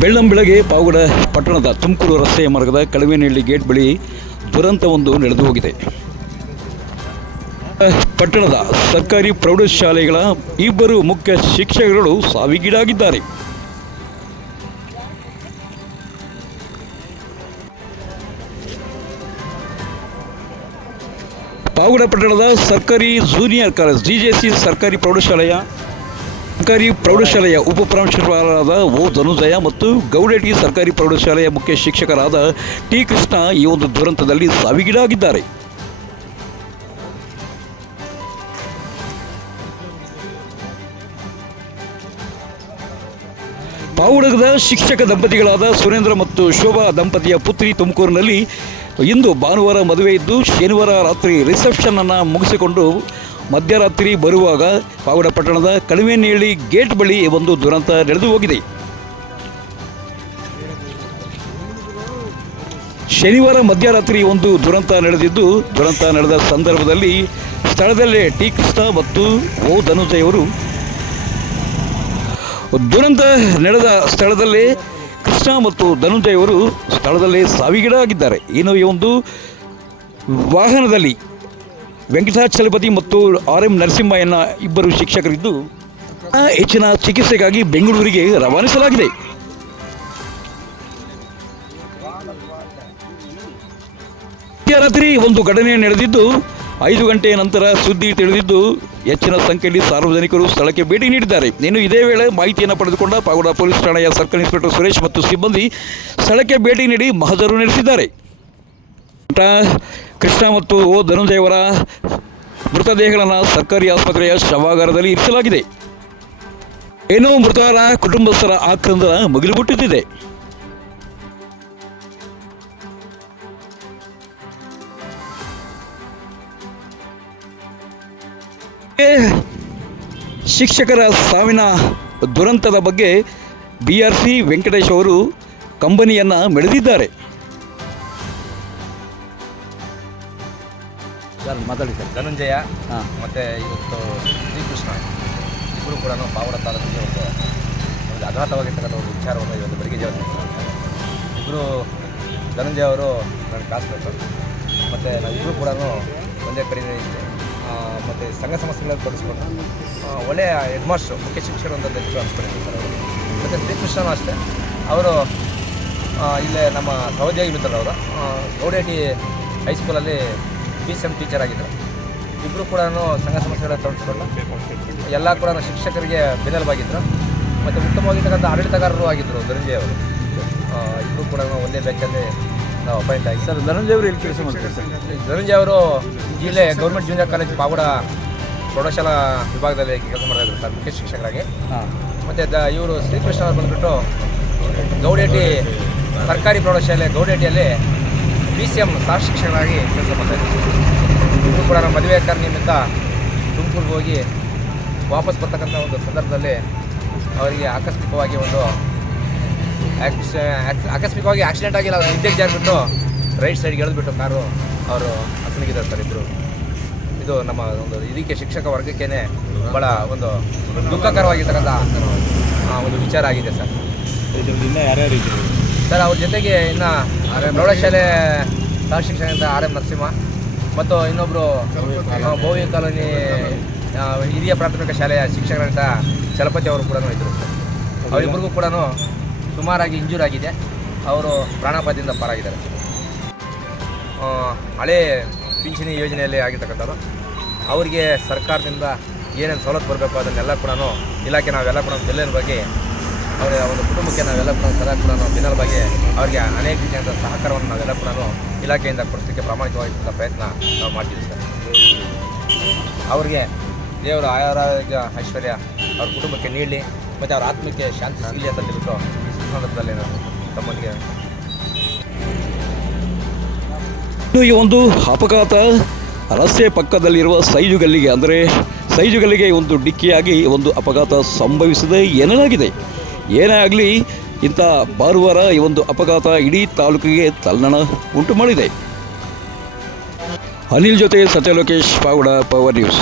ಬೆಳ್ಳಂಬೆಳಗ್ಗೆ ಪಾವಗಡ ಪಟ್ಟಣದ ತುಮಕೂರು ರಸ್ತೆಯ ಮಾರ್ಗದ ಕಳವೇನಹಳ್ಳಿ ಗೇಟ್ ಬಳಿ ದುರಂತವೊಂದು ನಡೆದು ಹೋಗಿದೆ. ಪಟ್ಟಣದ ಸರ್ಕಾರಿ ಪ್ರೌಢಶಾಲೆಗಳ ಇಬ್ಬರು ಮುಖ್ಯ ಶಿಕ್ಷಕರು ಸಾವಿಗೀಡಾಗಿದ್ದಾರೆ. ಪಾವಗಡ ಪಟ್ಟಣದ ಸರ್ಕಾರಿ ಜೂನಿಯರ್ ಕಾಲೇಜ್ ಜಿಜೆಸಿ ಸರ್ಕಾರಿ ಪ್ರೌಢಶಾಲೆಯ ಸರ್ಕಾರಿ ಪ್ರೌಢಶಾಲೆಯ ಉಪಪ್ರಾಂಶುಪಾಲರಾದ ಓ ಧನುಜಯ ಮತ್ತು ಗೌಡೇಟಿ ಸರ್ಕಾರಿ ಪ್ರೌಢಶಾಲೆಯ ಮುಖ್ಯ ಶಿಕ್ಷಕರಾದ ಟಿ ಕೃಷ್ಣ ಈ ಒಂದು ದುರಂತದಲ್ಲಿ ಸಾವಿಗೀಡಾಗಿದ್ದಾರೆ. ಪಾವುಡಗದ ಶಿಕ್ಷಕ ದಂಪತಿಗಳಾದ ಸುರೇಂದ್ರ ಮತ್ತು ಶೋಭಾ ದಂಪತಿಯ ಪುತ್ರಿ ತುಮಕೂರಿನಲ್ಲಿ ಇಂದು ಭಾನುವಾರ ಮದುವೆ ಇದ್ದು ಶನಿವಾರ ರಾತ್ರಿ ರಿಸೆಪ್ಷನ್ ಅನ್ನು ಮುಗಿಸಿಕೊಂಡು ಮಧ್ಯರಾತ್ರಿ ಬರುವಾಗ ಪಾವಡ ಪಟ್ಟಣದ ಕಣಿವೆನೇಳಿ ಗೇಟ್ ಬಳಿ ಒಂದು ದುರಂತ ನಡೆದು ಹೋಗಿದೆ. ಶನಿವಾರ ಮಧ್ಯರಾತ್ರಿ ಒಂದು ದುರಂತ ನಡೆದಿದ್ದು, ದುರಂತ ನಡೆದ ಸಂದರ್ಭದಲ್ಲಿ ಸ್ಥಳದಲ್ಲೇ ಟಿ ಕೃಷ್ಣ ಮತ್ತು ಓ ಧನುಜಯವರು ದುರಂತ ನಡೆದ ಸ್ಥಳದಲ್ಲೇ ಕೃಷ್ಣ ಮತ್ತು ಧನುಂಜಯ್ ಅವರು ಸ್ಥಳದಲ್ಲೇ ಸಾವಿಗೀಡಾಗಿದ್ದಾರೆ. ಇನ್ನು ಈ ಒಂದು ವಾಹನದಲ್ಲಿ ವೆಂಕಟಾಚಲಪತಿ ಮತ್ತು ಆರ್ ಎಂ ನರಸಿಂಹಯ್ಯನ ಇಬ್ಬರು ಶಿಕ್ಷಕರಿದ್ದು ಹೆಚ್ಚಿನ ಚಿಕಿತ್ಸೆಗಾಗಿ ಬೆಂಗಳೂರಿಗೆ ರವಾನಿಸಲಾಗಿದೆ. ಮಧ್ಯರಾತ್ರಿ ಒಂದು ಘಟನೆ ನಡೆದಿದ್ದು, ಐದು ಗಂಟೆಯ ನಂತರ ಸುದ್ದಿ ತಿಳಿದಿದ್ದು, ಹೆಚ್ಚಿನ ಸಂಖ್ಯೆಯಲ್ಲಿ ಸಾರ್ವಜನಿಕರು ಸ್ಥಳಕ್ಕೆ ಭೇಟಿ ನೀಡಿದ್ದಾರೆ. ಇನ್ನು ಇದೇ ವೇಳೆ ಮಾಹಿತಿಯನ್ನು ಪಡೆದುಕೊಂಡ ಪಾಗೋಡ ಪೊಲೀಸ್ ಠಾಣೆಯ ಸರ್ಕಲ್ ಇನ್ಸ್ಪೆಕ್ಟರ್ ಸುರೇಶ್ ಮತ್ತು ಸಿಬ್ಬಂದಿ ಸ್ಥಳಕ್ಕೆ ಭೇಟಿ ನೀಡಿ ಮಹಜರು ನಡೆಸಿದ್ದಾರೆ ಕೃಷ್ಣ ಮತ್ತು ಓ ಧನುದೇವರ ಮೃತದೇಹಗಳನ್ನು ಸರ್ಕಾರಿ ಆಸ್ಪತ್ರೆಯ ಶವಾಗಾರದಲ್ಲಿ ಇರಿಸಲಾಗಿದೆ. ಏನೋ ಮೃತರ ಕುಟುಂಬಸ್ಥರ ಆಕ್ರಂದ ಮುಗಿಲು ಮುಟ್ಟುತ್ತಿದೆ ಏ, ಶಿಕ್ಷಕರ ಸಾವಿನ ದುರಂತದ ಬಗ್ಗೆ ಬಿ ಆರ್ ಸಿ ವೆಂಕಟೇಶ್ ಅವರು ಕಂಬನಿಯನ್ನು ಮೆಳೆದಿದ್ದಾರೆ. ಸರ್ ಮಾತಾಡಿ ಸರ್? ಧನಂಜಯ ಹಾಂ. ಮತ್ತು ಇವತ್ತು ಶ್ರೀಕೃಷ್ಣ. ಇಬ್ಬರು ಕೂಡ ಪಾವಡ ತಾಲೂಕಿಗೆ ಒಂದು ಒಂದು ಅಘಾತವಾಗಿರ್ತಕ್ಕಂಥ ಒಂದು ವಿಚಾರವನ್ನು ಇವತ್ತು ಬೆಳಗ್ಗೆ ಜಾವ ಇಬ್ಬರು ಧನಂಜಯ ಅವರು ನನ್ನ ಕ್ಲಾಸ್ಮೇಟು ಮತ್ತು ನಾವಿಬ್ಬರು ಕೂಡ ಒಂದೇ ಕಡೆ ಇದ್ದೆ. ಮತ್ತು ಸಂಘ ಸಮಸ್ಯೆಗಳನ್ನು ತೊಡಗಿಸ್ಕೊಂಡು ಆ, ಒಳ್ಳೆಯ ಹೆಡ್ ಮಾಸ್ಟ್ರು ಮುಖ್ಯ ಶಿಕ್ಷಕರು ಅಂತ ಹೆಚ್ಚು ಅನ್ಸ್ಕೊಂಡಿದ್ದೀನಿ ಸರ್ ಅವರು. ಮತ್ತು ಶ್ರೀಕೃಷ್ಣನೂ ಅಷ್ಟೇ. ಅವರು ಇಲ್ಲೇ ನಮ್ಮ ಸಹೋದ್ಯೋಗಿ ಮಿತ್ರರವರು ಅವರು. ಗೌಡೇಟಿ ಹೈಸ್ಕೂಲಲ್ಲಿ ಪಿ ಸಿ ಎಂ ಟೀಚರ್ ಆಗಿದ್ದರು ಇಬ್ಬರು ಕೂಡ ಸಂಘ ಸಮಸ್ಯೆಗಳ ತೊಡಗಿಸ್ಕೊಂಡು ಎಲ್ಲ ಕೂಡ ಶಿಕ್ಷಕರಿಗೆ ಬೆನ್ನೆಲುಬಾಗಿದ್ದರು ಮತ್ತು ಉತ್ತಮವಾಗಿರ್ತಕ್ಕಂಥ ಆಡಳಿತಗಾರರು ಆಗಿದ್ದರು ಧನಂಜಯ ಅವರು. ಇಬ್ಬರು ಕೂಡ ಒಂದೇ ಬ್ಯಾಚಲ್ಲಿ ನಾವು ಅಪಾಯಿಂಟ್ ಆಗಿ ಸರ್ ಧನಂಜಯ ಅವರು ಇಲ್ಲಿ ಕೆಲಸ ಮಾಡ್ತಾರೆ ಧನಂಜಯ ಅವರು ಜಿಲ್ಲೆ ಗೌರ್ಮೆಂಟ್ ಜೂನಿಯರ್ ಕಾಲೇಜ್ ಪಾವಡ ಪ್ರೌಢಶಾಲಾ ವಿಭಾಗದಲ್ಲಿ ಕೆಲಸ ಮಾಡ್ತಾ ಇದ್ರು ಸರ್ ಮುಖ್ಯ ಶಿಕ್ಷಕರಾಗಿ. ಮತ್ತು ದ ಇವರು ಶ್ರೀಕೃಷ್ಣ ಅವರು ಬಂದುಬಿಟ್ಟು ಗೌಡೇಟಿ ಸರ್ಕಾರಿ ಪ್ರೌಢಶಾಲೆ ಗೌಡೇಟಿಯಲ್ಲಿ ಪಿ ಸಿ ಎಂ ಸಹ ಶಿಕ್ಷಕನಾಗಿ ಕೆಲಸ ಮಾಡ್ತಾಯಿದ್ರು ಇದು ಕೂಡ ನಮ್ಮ ಮದುವೆ ನಿಮಿತ್ತ ತುಮಕೂರಿಗೆ ಹೋಗಿ ವಾಪಸ್ ಬರ್ತಕ್ಕಂಥ ಒಂದು ಸಂದರ್ಭದಲ್ಲಿ ಅವರಿಗೆ ಆಕಸ್ಮಿಕವಾಗಿ ಒಂದು ಆಕ್ಸ್, ಆಕ್ಸ್- ಆಕಸ್ಮಿಕವಾಗಿ ಆಕ್ಸಿಡೆಂಟ್ ಆಗಿಲ್ಲ, ಅವ್ರು ಹಿಂದೆ ಜಾರಿಬಿಟ್ಟು ರೈಟ್ ಸೈಡ್ಗೆ ಎಳೆದ್ಬಿಟ್ಟು ಕಾರು ಅವರು ಹಸನಿಗಿದ್ದಾರೆ ಸರ್ ಇಬ್ಬರು ಇದು ನಮ್ಮ ಒಂದು ಇದಕ್ಕೆ ಶಿಕ್ಷಕ ವರ್ಗಕ್ಕೇನೆ ಭಾಳ ಒಂದು ದುಃಖಕರವಾಗಿರ್ತಕ್ಕಂಥ ಒಂದು ವಿಚಾರ ಆಗಿದೆ ಸರ್. ಇದರಿಂದ ಯಾರ್ಯಾರು ಇದ್ರು? ಸರ್, ಅವ್ರ ಜೊತೆಗೆ ಇನ್ನು ಪ್ರೌಢಶಾಲೆ ಸಹ ಅಂತ ಆರ್ ಎಂ ನರಸಿಂಹ ಮತ್ತು ಇನ್ನೊಬ್ಬರು ಭೋವಿ ಕಾಲೋನಿ ಹಿರಿಯ ಪ್ರಾಥಮಿಕ ಶಾಲೆಯ ಶಿಕ್ಷಕರಂತ ಚಲಪತಿ ಅವರು ಕೂಡ ಇದ್ದರು ಅವರಿಬ್ಬರಿಗೂ ಕೂಡ ಸುಮಾರಾಗಿ ಇಂಜೂರ್ ಆಗಿದೆ. ಅವರು ಪ್ರಾಣಾಪಾಯದಿಂದ ಪಾರಾಗಿದ್ದಾರೆ. ಹಳೆ ಪಿಂಚಣಿ ಯೋಜನೆಯಲ್ಲಿ ಆಗಿರ್ತಕ್ಕಂಥದ್ದು ಅವರಿಗೆ ಸರ್ಕಾರದಿಂದ ಏನೇನು ಸವಲತ್ತು ಬರಬೇಕು ಅದನ್ನೆಲ್ಲ ಕೂಡ ಇಲಾಖೆ ನಾವೆಲ್ಲ ಕೂಡ ಜಿಲ್ಲೆಯ ಬಗ್ಗೆ ಅವರ ಒಂದು ಕುಟುಂಬಕ್ಕೆ ನಾವೆಲ್ಲ ಕೂಡ ಸದಾ ಕೂಡ ಬಗ್ಗೆ ಅವರಿಗೆ ಅನೇಕ ರೀತಿಯಾದ ಸಹಕಾರವನ್ನು ನಾವೆಲ್ಲ ಕೂಡ ಇಲಾಖೆಯಿಂದ ಕೊಡಿಸಲಿಕ್ಕೆ ಪ್ರಾಮಾಣಿಕವಾಗಿರ್ತಕ್ಕಂಥ ಪ್ರಯತ್ನ ನಾವು ಮಾಡ್ತೀವಿ ಸರ್. ಅವರಿಗೆ ದೇವರ ಆರೋಗ್ಯ ಐಶ್ವರ್ಯ ಅವ್ರ ಕುಟುಂಬಕ್ಕೆ ನೀಡಲಿ, ಮತ್ತು ಅವ್ರ ಆತ್ಮಕ್ಕೆ ಶಾಂತಿ ಸಿಗಲಿ ಅಂತ ಹೇಳ್ಬಿಟ್ಟು ಈ ಸಂದರ್ಭದಲ್ಲಿ ನಾನು ತಮ್ಮೊಂದಿಗೆ ಈ ಒಂದು ಅಪಘಾತ ರಸ್ತೆ ಪಕ್ಕದಲ್ಲಿರುವ ಸೈಜುಗಲ್ಲಿಗೆ ಅಂದರೆ ಸೈಜುಗಲ್ಲಿಗೆ ಒಂದು ಡಿಕ್ಕಿಯಾಗಿ ಒಂದು ಅಪಘಾತ ಸಂಭವಿಸಿದೆ ಎನ್ನಲಾಗಿದೆ. ಏನೇ ಆಗಲಿ, ಇಂಥ ಭಾನುವಾರ ಈ ಒಂದು ಅಪಘಾತ ಇಡೀ ತಾಲೂಕಿಗೆ ತಲ್ಲಣ ಉಂಟು ಮಾಡಿದೆ. ಅನಿಲ್ ಜೊತೆ ಸತ್ಯಲೋಕೇಶ್ ಪಾವಡ ಪವರ್ ನ್ಯೂಸ್.